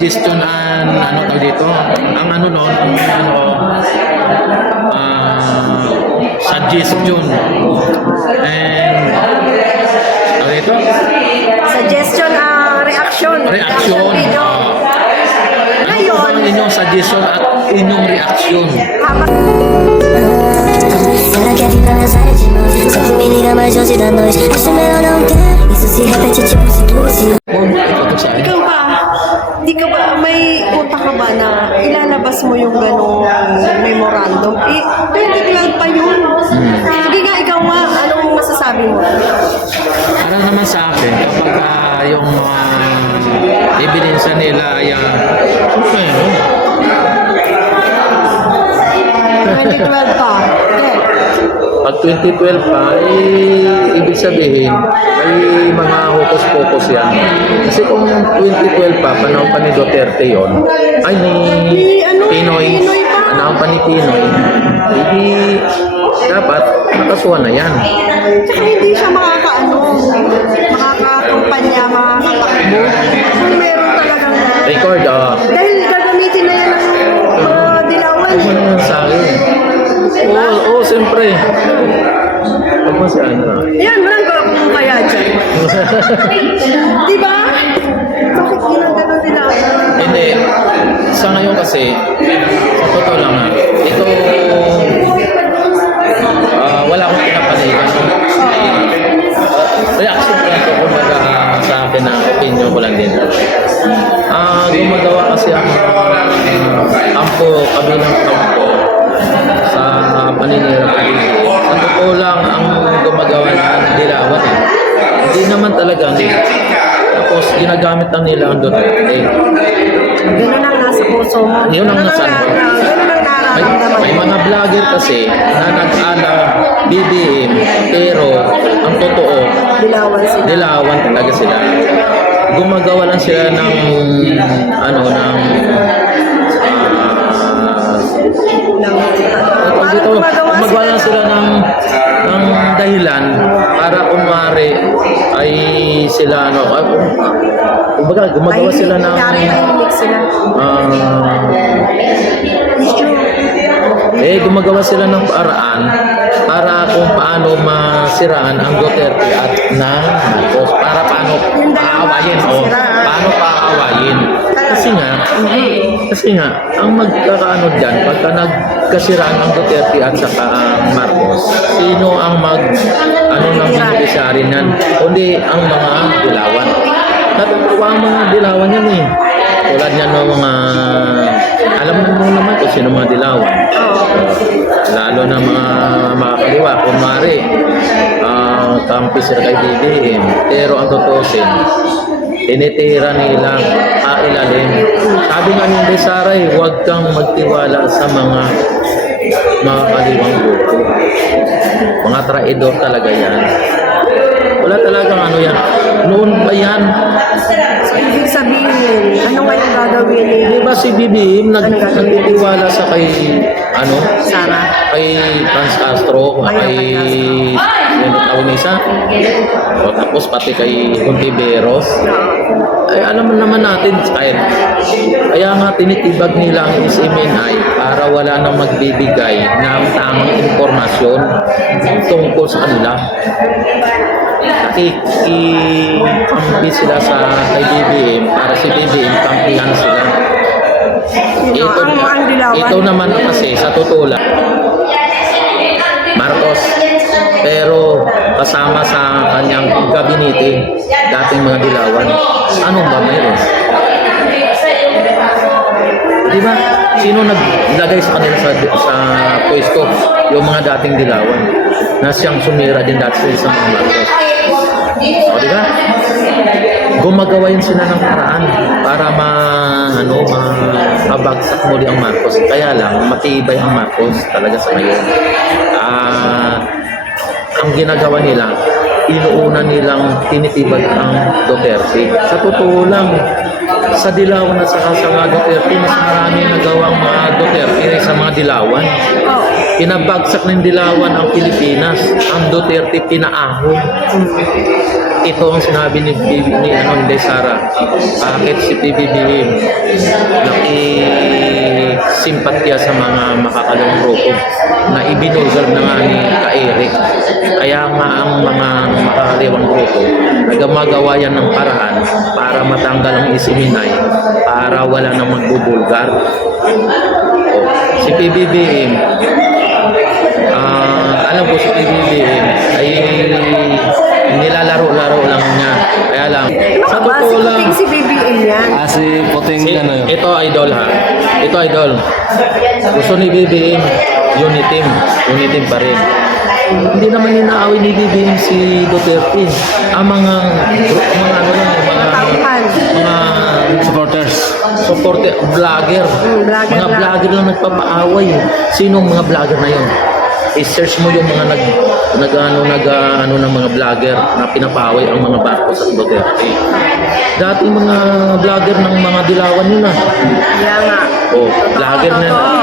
Suggestion an ano tawag dito, ang ano noon, suggestion and tawag dito, Suggestion, reaction. reaction. Video. Ngayon, Ano ang inyong suggestion at inyong reaction? habang Ela quer ficar nas áreas de nós. Só que me liga mais 11 da noite. Acho melhor não ter. Isso se repete tipo se Ito to saan? ikaw ba, di ka ba, may utak ka ba na ilalabas mo yung ganong memorandum? 2012 pa yun. Sige nga, ikaw nga, anong masasabi mo? Para naman sa akin, kapag yung ebidensya nila ay ano na yun? 2012 pa. Okay. Pag 2012 pa, ibig sabihin, may mga hokus-pokus yan. Kasi kung 2012 pa, panahon pa ni Duterte yun, ay ni Pinoy, panahon pa ni Pinoy, hindi dapat nakasuhan na yan. Tsaka hindi siya makakakumpanya, makakatakbo. Kung meron talagang Record, dahil gagamitin na yan ng mga dilawan. huwag mo naman sa akin. Oo, siyempre. Huwag mo sa ano. Yan, walang ko akong kaya dyan. Di ba? Bakit ginagano nila? Hindi. Sa ngayon kasi, sa totoo lang ito, wala akong pinapanigan. Reaction ko lang ito, kumbaga sa akin na opinion ko lang din. Gumagawa kasi ang kabilang kampo sa paninira ko. Sa totoo lang, ang gumagawa ng dilawan hindi naman talaga tapos ginagamit lang nila ang Duterte. Ganun ang nasa puso mo. Yun ang nasa Ganun ang nararamdaman. May mga vlogger kasi na nag-ala BBM pero ang totoo Dilawan sila. talaga sila. Gumagawa lang sila ng gumagawa lang sila ng dahilan para kunwari ay sila kumbaga gumagawa sila ng Tahimik sila. Gumagawa sila ng paraan para kung paano masiraan ang Duterte at ng Marcos. Para paano paawayin paano paawayin. Kasi nga, ang magkakaano dyan, pagka nagkasiraan ang Duterte at saka ang Marcos, sino ang ng beneficiary niyan? Kundi ang mga dilawan. Natatawa ang mga dilawan yan eh. Tulad yan ng mga, alam mo naman kung sino mga dilawan. Lalo na mga kaliwa, kunwari, kampi sila kay BBM. Pero ang tutusin, tinitira nila ilalim. Sabi nga ni Saray, huwag kang magtiwala sa mga kaliwang grupo. Mga traidor talaga yan. Wala talagang yan. Noon pa yan. Ibig sabihin, ano nga yung gagawin ni Di ba si BBM nagtitiwala sa kay Sara? kay Franz Castro, kay Taunisa, o tapos pati kay Contiveros. Ay alam naman natin, kaya nga tinitibag nila ang SMNI para wala nang magbibigay ng tamang impormasyon tungkol sa kanila. Nakikikampi sila sa kay BBM para si BBM kampihan sila. Ito naman kasi sa totoo lang Marcos, pero kasama sa kanyang gabinete dating mga dilawan. Anong ba mayroon? Di ba? Sino naglagay sa kanila sa pwesto? Yung mga dating dilawan na siyang sumira din dati sa mga Marcos. O di ba? Gumagawa yun sila ng paraan para mabagsak muli ang Marcos. Kaya lang, matibay ang Marcos talaga sa ngayon. Ang ginagawa nila, inuuna nilang tinitibag ang Duterte. Sa totoo lang, sa Dilawan at saka sa mga Duterte, mas maraming nagawang mga Duterte sa mga Dilawan. Oh. Pinabagsak ng Dilawan ang Pilipinas. Ang Duterte pinaahon. Ito ang sinabi ni Sara. Bakit si PBBM nakisimpatya sa mga makakalawang grupo na ibinulgar na nga ni Eric. Kaya nga ang mga makakalawang grupo nagmagawa yan ng paraan para matanggal ang isiminay, para wala nang magbubulgar. Si PBBM, alam ko si PBBM ay nilalaro-laro lang niya. Kaya lang, sa totoo lang, Si BBM yan. Si puting ano yun. ito idol ha. Ito idol. Gusto ni BBM, unitim pa rin. Hindi naman inaaway ni BBM si Duterte. Ang mga ano lang, Tauhan. mga Supporters. supporter, vlogger. Vlogger Mga lang. vlogger lang nagpapaaway. Sino ang mga vlogger na yun? I-search mo yung mga nag ng mga vlogger na pinapaaway ang mga Marcos at Duterte. Dati mga vlogger ng mga Dilawan yun ah. Kaya nga. O,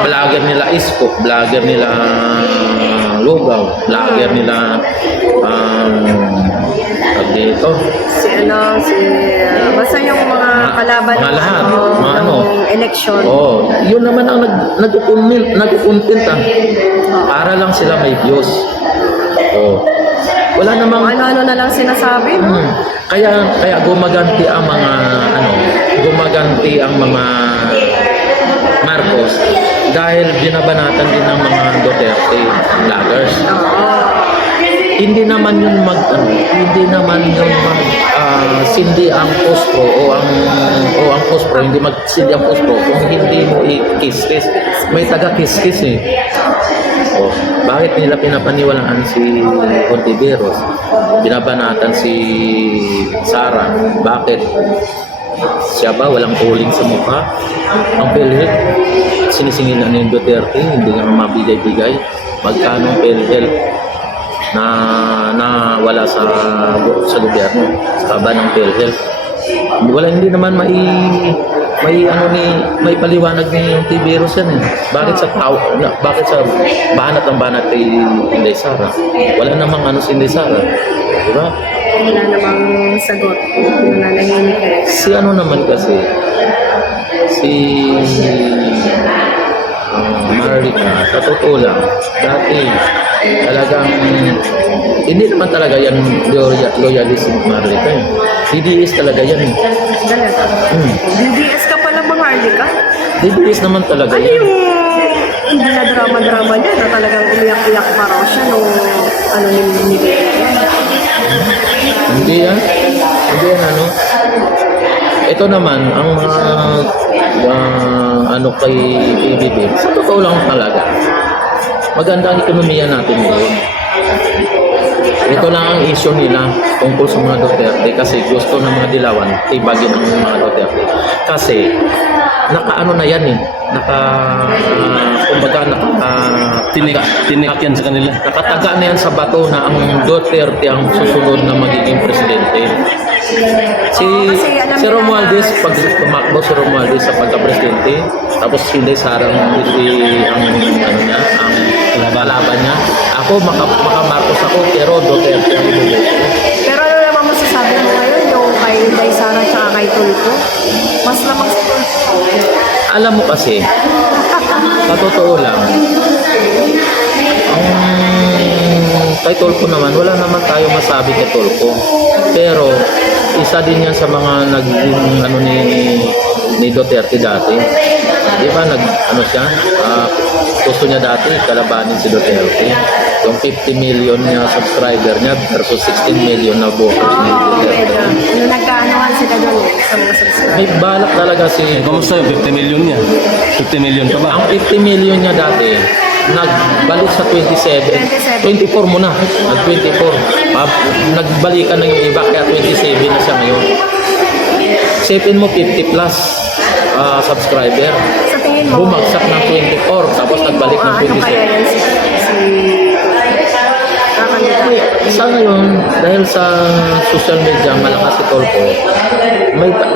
vlogger nila Isko, vlogger nila Lugaw, vlogger nila dito. Basta yung mga kalaban mga lahat, ng mga ano. election. Oh, yun naman ang nagkukontent ah. Para lang sila may views. Oh. Wala Kung namang ano-ano na lang sinasabi. No? kaya gumaganti ang mga Marcos dahil binabanatan din ng mga Duterte vloggers. Hindi naman yun sindi ang pospro o ang pospro hindi magsindi ang pospro kung hindi mo i-kiss-kiss. May taga-kiss-kiss eh. Oh, bakit nila pinapaniwalaan si Contiveros? Binabanatan si Sara. Bakit? Siya ba walang uling sa mukha? Ang PhilHealth, sinisingil na ni Duterte, hindi nga mabigay-bigay. Magkano ang PhilHealth na wala sa gobyerno, sa kaba ng PhilHealth? Hindi naman may paliwanag ni Tiberos yan eh. Bakit sa banat kay Inday Sara? Wala namang ano si Inday Sara. Diba? Wala namang sagot. Nananahimik ka rin. Si ano naman kasi, si Marika, sa totoo lang, dati talagang, hindi naman talaga yan loyalist si Marika eh. DDS talaga yan eh. Talaga. DDS ka pala bang Harlika? DDS naman talaga Ano yan. yung hindi na drama-drama niya na talagang umiyak-iyak pa raw siya nung ni Hindi yan ano. Ito naman, ang mga kay PBB, sa totoo lang talaga, maganda ang ekonomiya natin ngayon. Ito lang ang issue nila tungkol sa mga Duterte kasi gusto ng mga Dilawan ibagin ang mga Duterte. Kasi nakaano na yan eh. Tinik yan sa kanila. Nakataga na yan sa bato na ang Duterte ang susunod na magiging presidente. Si Romualdez, pag tumakbo si Romualdez sa pagka-presidente, tapos hindi Sara ang kalaban niya. Ako, maka-Marcos ako, pero Duterte ang ibubuto. Pero ano naman masasabi mo ngayon yung kay Inday Sara at kay Tulfo? Mas lamang si Tulfo. Alam mo kasi, sa totoo lang, kay Tulfo naman, wala naman tayo masabi kay Tulfo. Pero, isa din yan sa mga naging ni Duterte dati. Di ba, gusto niya dati, kalabanin si Duterte. Yung 50 million niya subscriber niya versus 16 million na voters ni Duterte. Nagkaanohan sila doon sa mga subscribers. May balak talaga si... Kamusta yung 50 million niya? 50 million pa ba? Ang 50 million niya dati, nagbalik sa 27. 24 muna. Nag-24. Nagbalikan na yung iba, kaya 27 na siya ngayon. Isipin mo 50 plus subscriber. Sa tingin mo, Bumagsak ng 24, tapos nagbalik ng ano kaya 27. yan si kakandidato. Sa ngayon, dahil sa social media, malakas si Tolpo,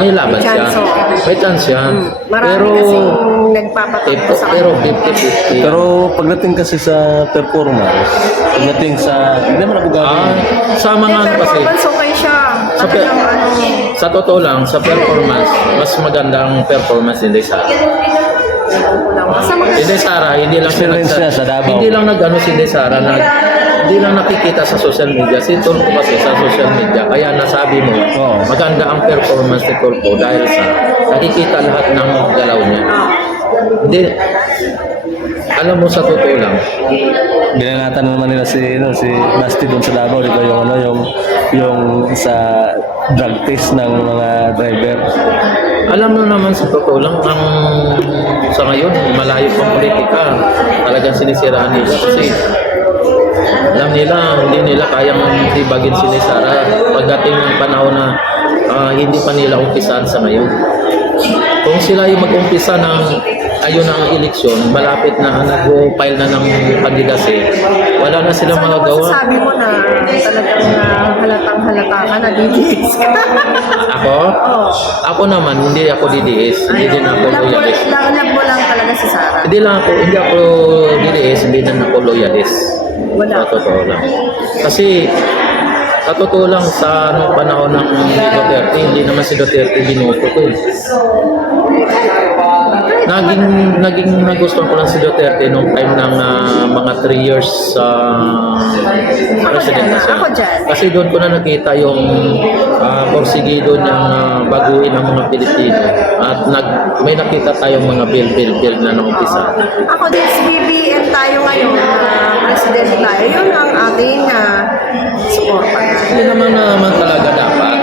may laban siya. Chance, oh. May chance siya. Marami Pero, kasing nagpapatakbo sa pero kanya. 50-50. Pero pagdating kasi sa performance, pagdating sa, hindi naman abogado. Sa mga ano kasi, Performance okay siya. Sa pe- Talagang ano, sa totoo lang, sa performance, mas maganda ang performance ni Sara. basta Si Sara, hindi lang Experience niya sa Davao. Hindi lang nag-ano si Sara, hindi lang nakikita sa social media. Si Tolpo kasi sa social media. Kaya nasabi mo, Oo. maganda ang performance ni Tolpo dahil sa nakikita lahat ng galaw niya. Hindi, alam mo sa totoo lang, Binangatan naman nila si Nasty doon sa Davao, di ba yung ano yung sa drug test ng mga driver. alam mo naman sa totoo lang, ang sa ngayon, malayo pang politika. Talagang sinisiraan nila kasi alam nila, hindi nila kayang tibagin si Sara pagdating ng panahon na hindi pa nila umpisahan sa ngayon. Kung sila yung mag-umpisa ng ayun ang eleksyon, malapit na nag-file na ng candidacy, wala na silang magagawa. sabi mo na talagang halatang halata ka na DDS ka. Ako? Oo. Ako naman, hindi ako DDS, hindi din ako loyalist. Love mo lang talaga si Sara. Hindi ako DDS, hindi din ako loyalist. Wala. Sa totoo lang. Kasi sa totoo lang, sa anong panahon ng Duterte, hindi naman si Duterte binoto ko. Naging nagustuhan ko lang si Duterte nung time ng mga 3 years sa president na siya. Ako dyan. Kasi doon ko na nakita yung porsigido niyang baguhin ang mga Pilipino at may nakita tayong mga bill na naumpisa. Ako din, si BBM tayo ngayon, president tayo, yun ang ating suporta. Hindi naman talaga dapat.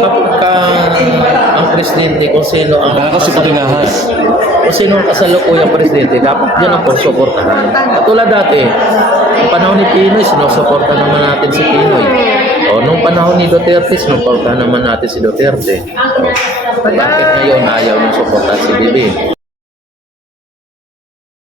Kapag ang presidente, kung sino ang Akala ko si Putinahas. kung sino ang kasalukuyang presidente, dapat yan ang suportahan. Katulad dati, nung panahon ni Pinoy, sinusuporta naman natin si Pinoy. O nung panahon ni Duterte, sinuporta naman natin si Duterte. O, bakit ngayon ayaw niyang suporta si Bibi?